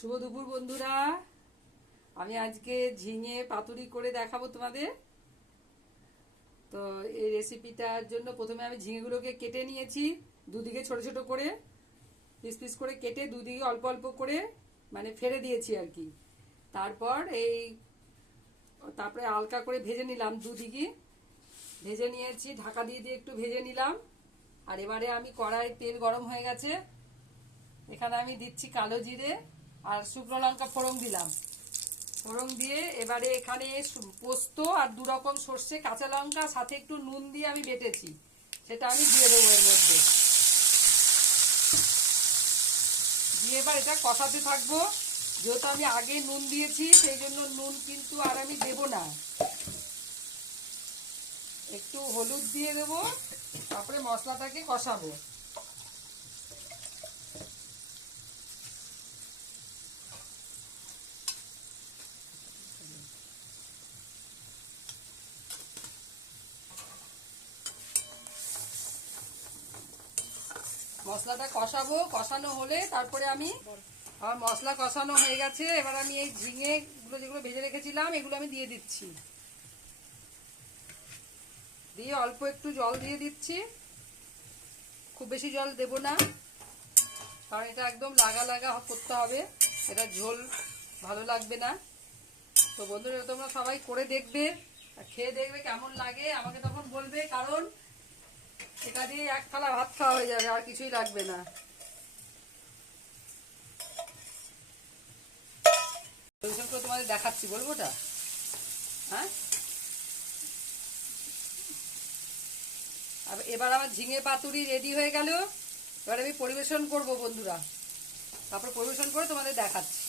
শুভ দুপুর বন্ধুরা। আমি আজকে ঝিঙে পাতুরি করে দেখাবো তোমাদের। তো এই রেসিপিটার জন্য প্রথমে আমি ঝিঙেগুলোকে কেটে নিয়েছি, দুদিকে ছোট ছোট করে পিস পিস করে কেটে দুদিকে অল্প অল্প করে মানে ফেলে দিয়েছি আর কি। তারপরে হালকা করে ভেজে নিলাম, দুদিকে ভেজে নিয়েছি, ঢাকা দিয়ে দিয়ে একটু ভেজে নিলাম। আর এবারে আমি কড়াই তেল গরম হয়ে গেছে, এখানে আমি দিচ্ছি কালো জিরে আর শুকনো লঙ্কা ফোড়ন দিলাম। ফোড়ন দিয়ে এবারে এখানে পোস্ত আর 2 রকম সর্ষে, কাঁচা লঙ্কা, সাথে একটু নুন দিয়ে আমি বেটেছি, সেটা আমি দিয়ে দেবো এর মধ্যে। দিয়ে এবার এটা কষাতে থাকবো। যেহেতু আমি আগে নুন দিয়েছি সেই জন্য নুন কিন্তু আর আমি দেবো না, একটু হলুদ দিয়ে দেবো, তারপরে মশলাটাকে কষাবো। মশলাটা কষাবো, কষানো হলে তারপরে আমার মশলা কষানো হয়ে গেছে। এবার আমি এই ঝিঙেগুলো যেগুলো ভেজে রেখেছিলাম এগুলো আমি দিয়ে দিচ্ছি, দিয়ে অল্প একটু জল দিয়ে দিচ্ছি, খুব বেশি জল দেব না, কারণ এটা একদম লাগা লাগা করতে হবে, এটা ঝোল ভালো লাগবে না। তো বন্ধুরা তোমরা সবাই করে দেখবে, খেয়ে দেখবে কেমন লাগে, আমাকে তখন বলবে, কারণ এটা দিয়ে এক থালা ভাত খাওয়া হয়ে যাবে, আর কিছুই লাগবে না। পরিবেশন করে তোমাদের দেখাচ্ছি, বলবো ওটা। হ্যাঁ, এবার আমার ঝিঙে পাতুরি রেডি হয়ে গেল। এবার আমি পরিবেশন করব বন্ধুরা, তারপর পরিবেশন করে তোমাদের দেখাচ্ছি।